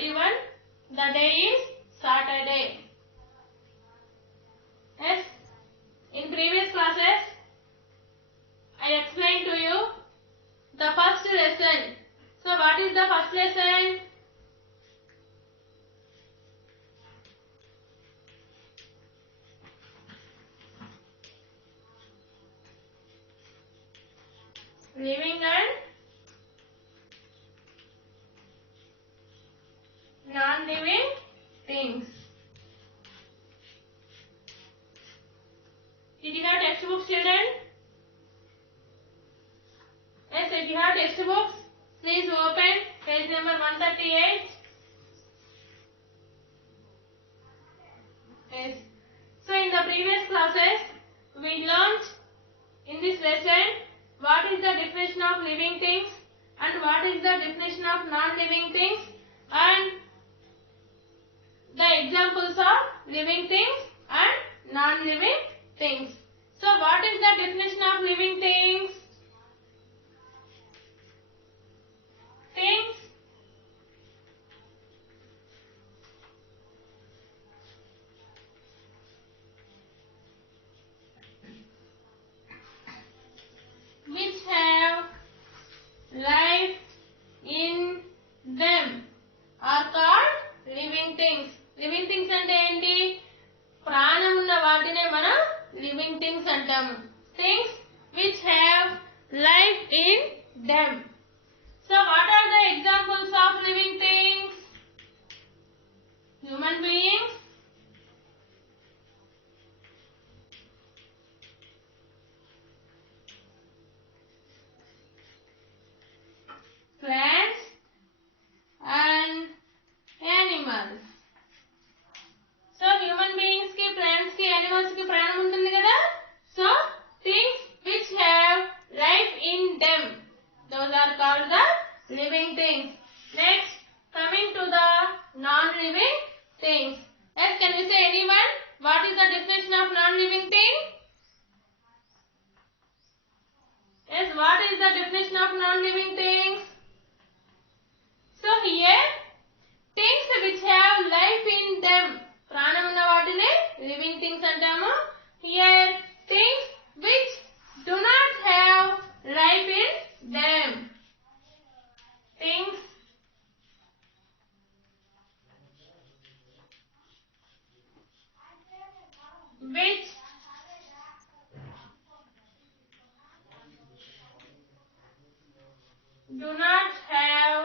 31. The day is Saturday. Yes, in previous classes I explained to you the first lesson. So what is the first lesson? Living and non-living things. Did you have textbooks, children? Yes, if you have textbooks, please open page number 138. Yes. So in the previous classes, we learnt in this lesson what is the definition of living things and what is the definition of non-living things and the examples of living things and non-living things. So what is the definition of living things? Things which have life in them are called living things. Living things అంటే ఏంటి? ప్రాణం ఉన్న వాటినే మనం living things అంటాము. Things which have life in them. So what are the examples of living things? Human beings, plants and animals. So human beings ki, plants ki, animals ki pranam untundi kada. So things which have life in them, those are called the living things. Next, coming to the non-living things. Yes, can we say anyone? What is the definition of non-living thing? Yes, what is the definition of non-living things? So here, things which have life in them, ప్రాణం ఉన్న వాటినే living things అంటాము. Here, things which do not have life in them. Things which do not have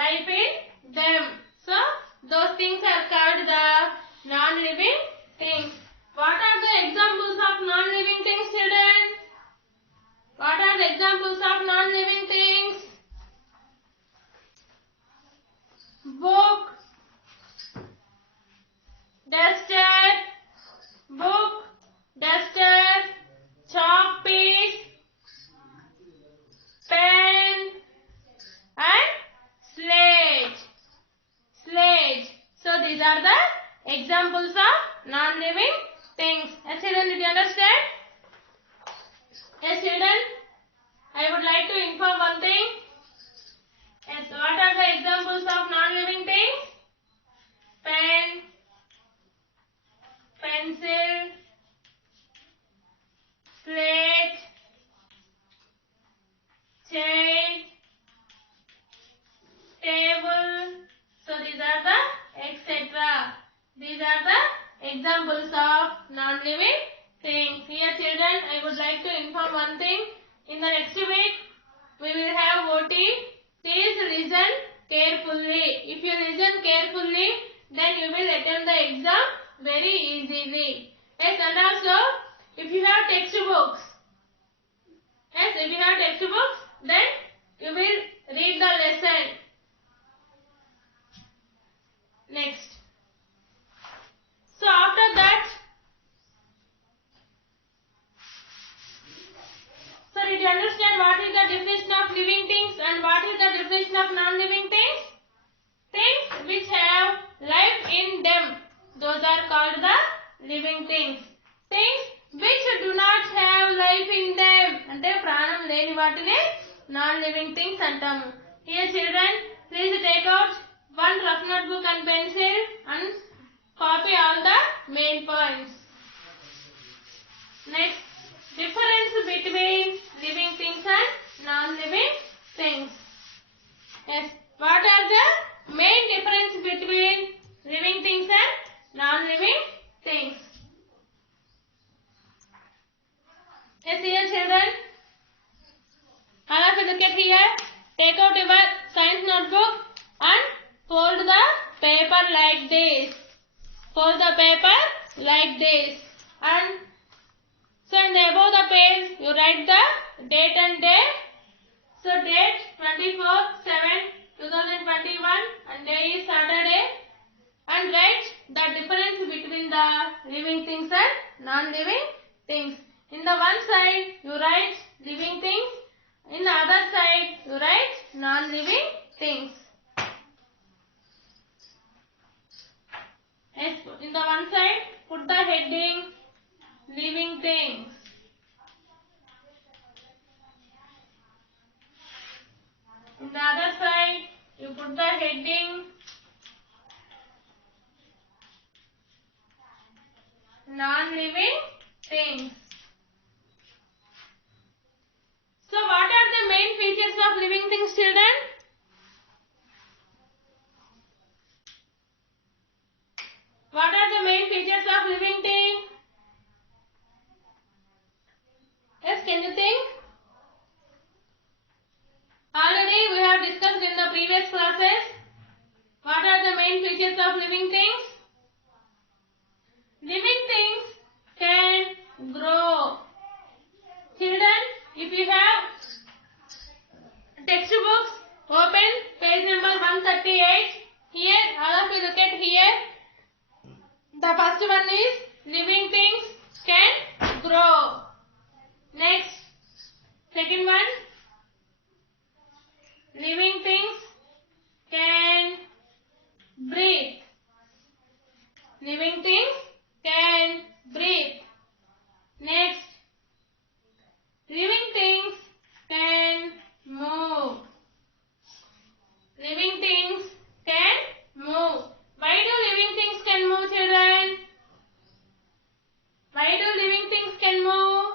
life in them. So those things are called the non-living things. What are the examples of non-living things, children? What are the examples of non-living things? Book, duster, book, duster, chalk piece, pen and slate. Slate. So these are the examples of non-living things. Yes, children, did you understand? Yes, children, I would like to inform one thing. Yes, what are the examples of non-living things? Pen, pencil, slate, chair, table. So these are the etc. These are the examples of non-living things. Here, children, I would like to inform one thing. In the next week, we will have OT. Please listen carefully. If you listen carefully, then you will attend the exam very easily. Yes, and also, if you have textbooks, yes, if you have textbooks, then you will read the lesson. Next. So after that, so did you understand what is the definition of living things and what is the definition of non-living things? Things which have life in them, those are called the living things. Things which do not have life in them, అంటే ప్రాణం లేని వాటిని non living things అంటాము. Here children, please take out one rough notebook and pencil and copy all the main points. Next, difference between living things and non-living things. Yes, what are the main difference between living things and non-living things? Yes, here children, all of you look at here. Take out your science notebook and fold the paper like this. Fold the paper like this. And so in the above the page, you write the date and day. So date 24/7/2021 and day is Saturday. And write the difference between the living things and non-living things. In the one side, you write living things. In the other side, you write non-living things. Yes, in the one side, put the heading living things. In the other side, you put the heading non-living things. So what are the main features of living things, children? What are the main features of living thing? Yes, can you think? Already we have discussed in the previous classes. What are the main features of living things? Living things can grow. Children, if you have textbooks, open page number 138. Here, all of you look at here. The first one is living things can grow. Next, second one, living things can breathe. Living things can breathe. Next, living things can move. Living things can move. Why do living things can move, children? Why do living things can move?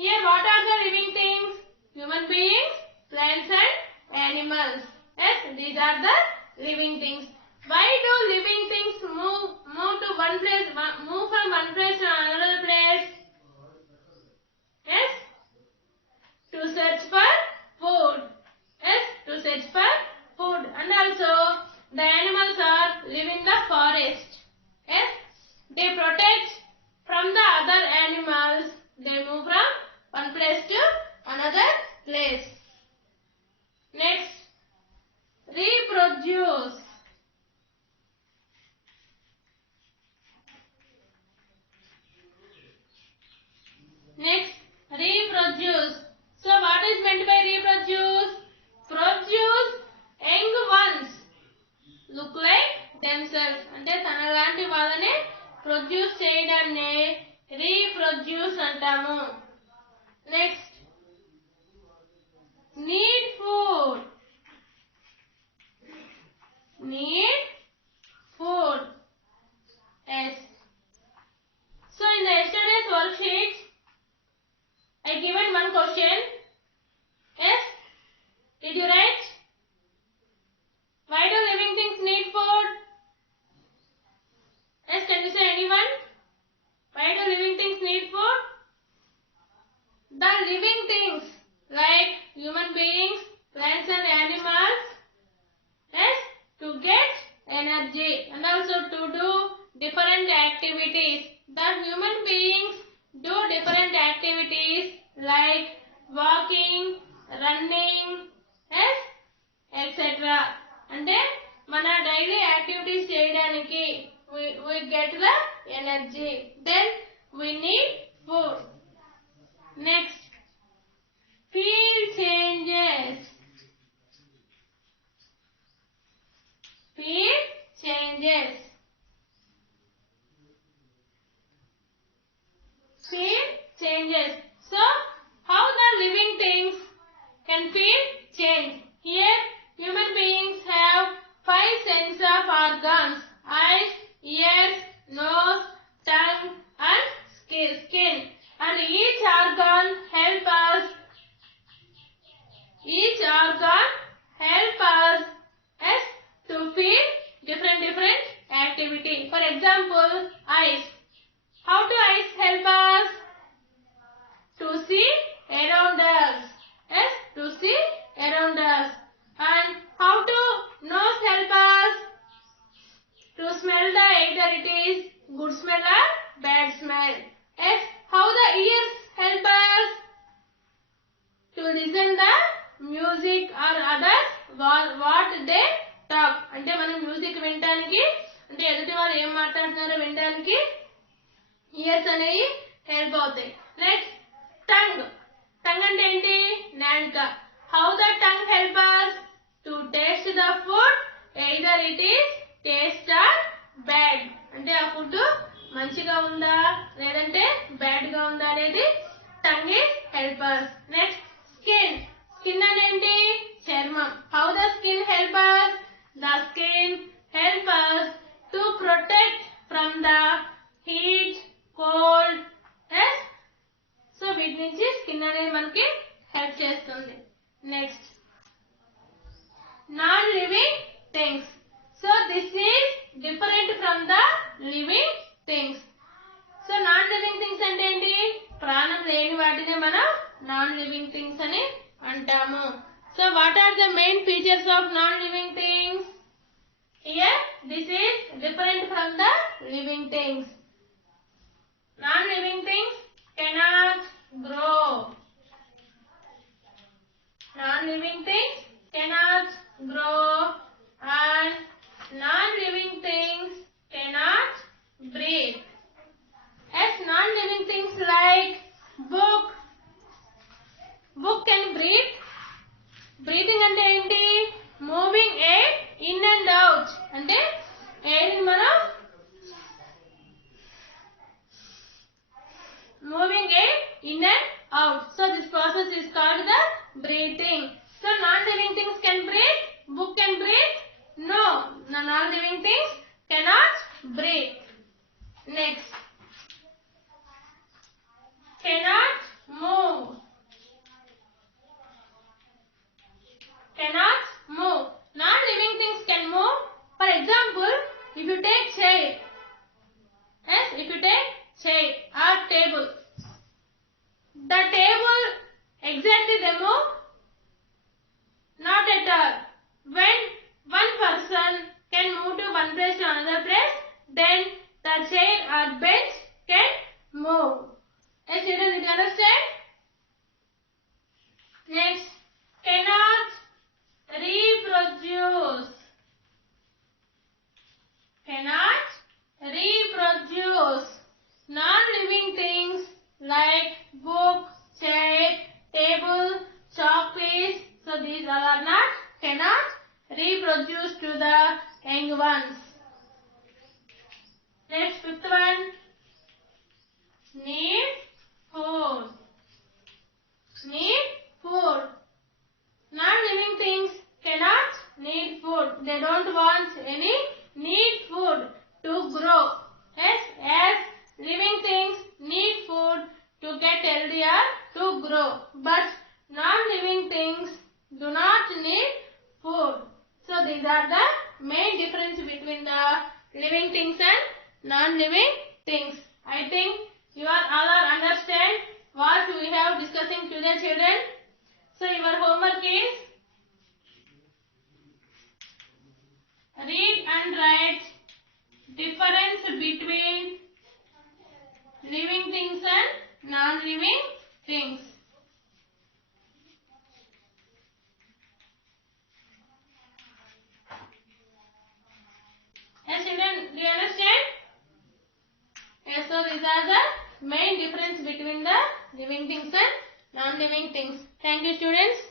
Here, what are the living things? Human beings, plants and animals. Yes, these are the living things. Why do living things move to one place, move from one place to another place? Yes, to search for food. Yes, to search for food. And also, the animals are live in the forest. Yes, they protect from the other animals. They move from one place to another place. Next, reproduce. Next, reproduce. So what is meant by reproduce? Produce young ones look like themselves. అంటే తన లాంటి వాళ్ళని produce చేయడాన్ని reproduce అంటాము. Next, need food. Need food. Yes. So in the yesterday's worksheet, I given one question. Yes? Did you write? Why do living things need food? Yes, can you say anyone? Why do living things need food? The living things like human beings, plants and animals, yes, to get energy and also to do different activities. The human beings do different activities like walking, running, yes, etc. అంటే మన daily activities చేయడానికి we get the energy. Then we need food. Next, feel changes. Feel changes. Feel changes. So, how different activity. For example, eyes. How do eyes help us? To see around us. Yes, to see around us. And how do nose help us? To smell the either it is good smell or bad smell. Yes, how the ears help us? To listen the music or others what they talk. అంటే మనం music వినడానికి అంటే ఎదుటి వాళ్ళు ఏం మాట్లాడుతున్నారో వినడానికి years అనేవి హెల్ప్ అవుతాయి. Next tongue. టంగ్ అంటే ఏంటి? నాలుక. How the tongue help us? To taste the food either it is taste or bad. అంటే ఆ ఫుడ్ మంచిగా ఉందా లేదంటే బ్యాడ్ గా ఉందా అనేది tongue is help us. Next skin. Skin అంటే ఏంటి? చర్మం. How the skin help us? The skin help us to protect from the heat, cold. yes, so వీటి నుంచి స్కిన్ అనేది మనకి హెల్ప్ చేస్తుంది. Next non living things. So this is different from the living things. So non living things అంటే ఏంటి? ప్రాణం లేని వాటినే మనం నాన్ లివింగ్ థింగ్స్ అని అంటాము. So what are the main features of non living things? Here this is different from the living things. Non-living things cannot grow. Non-living things cannot grow and non-living things cannot breathe. As non-living things like book. Book can breathe. Breathing అంటే ఏంటి? Moving air in and out. అంటే air ని మనం moving air in and out. So this process is called the breathing. So non-living things can breathe. Book can breathe. No, the non-living things cannot breathe. Next, cannot move. Cannot move. Non-living things can move. For example, if you take chair. Yes, if you take chair or table. The table exactly they move? Not at all. When one person can move to one place to another place, then the chair or bench can move. Yes, children, did you understand? Next, cannot reproduce. Cannot reproduce. Non-living things like book, chair, table, chalk piece. So these all are not cannot reproduce to the young ones. Next, fifth one. Need food. Need food. Non-living things cannot need food. They don't want any need food to grow. Yes, as living things need food to get healthier to grow. But non-living things do not need food. So these are the main difference between the living things and non-living things. I think you all are understand what we have discussing today, children. So your homework is read and write difference between living things and non-living things. Yes, children, do you understand? Yes, so these are the main difference between the living things and non-living things. Thank you, students.